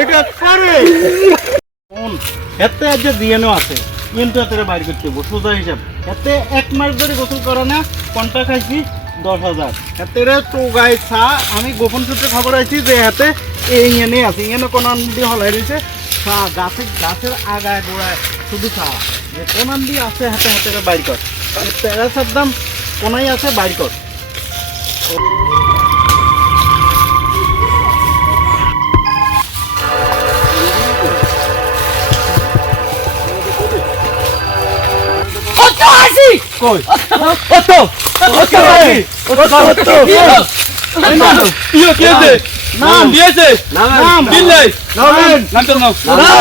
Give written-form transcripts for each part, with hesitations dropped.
এটা করে এতে আজ দিয়েনো আছে কিন্তু এতে বাইর করতে হবো সোজা হিসাব এতে 1 মাস ধরে গোসল করে না কোনটা খাইছি 10,000 এতে তো গায়ে ছা আমি গোপন সূত্রে খবর আইছি যে হাতে এই এনে আছে এনে কোন আন্দি হলাই রয়েছে ছা গাছের আগায় গোড়ায় শুধু ছা যে কোন আন্দি আছে হাতে হাতে বাইর কর তেরা সাদ্দাম কোনাই আছে বাইর কর কই কত কত ভাই কত ইও কি আছে নাম দিয়েছে নাম দিলাই নাম তো নাম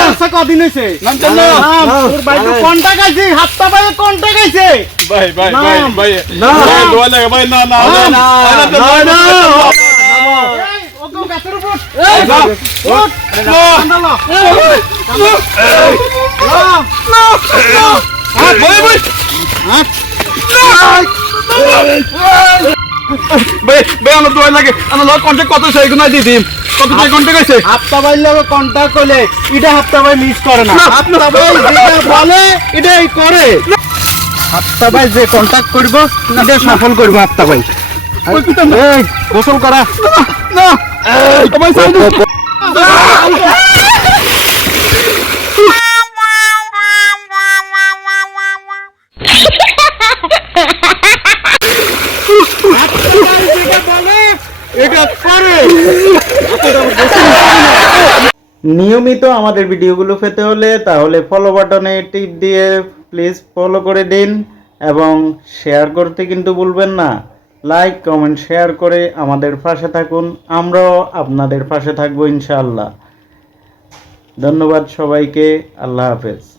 আচ্ছা কদিন হইছে নাম তো নাম তোর ভাই তো কোনটা গাইছে হাতটা ভাই কোনটা গাইছে ভাই ভাই ভাই ভাই না দোয়া লাগে ভাই না না না না ও তো গাছের উপর এই না না না হাত বই বই হাত আমার দোয়া লাগে আমার লগ কন্টাক্ট কত সেই গুনাই দি দিম কত টাকা কন্টাক্ট আছে হাপ্তা ভাই লগে কন্টাক্ট করলে এটা হাপ্তা ভাই মিস করে না হাপ্তা ভাই যেটা বলে এটাই করে হাপ্তা ভাই যে কন্টাক্ট করব এটা সফল করব হাপ্তা ভাই এই গোসল করা না ভাই সাইড নিয়মিত আমাদের ভিডিওগুলো পেতে হলে তাহলে ফলো বাটনে টিপ দিয়ে প্লিজ ফলো করে দিন এবং শেয়ার করতে কিন্তু ভুলবেন না লাইক কমেন্ট শেয়ার করে আমাদের পাশে থাকুন আমরাও আপনাদের পাশে থাকবো ইনশাআল্লাহ ধন্যবাদ সবাইকে আল্লাহ হাফেজ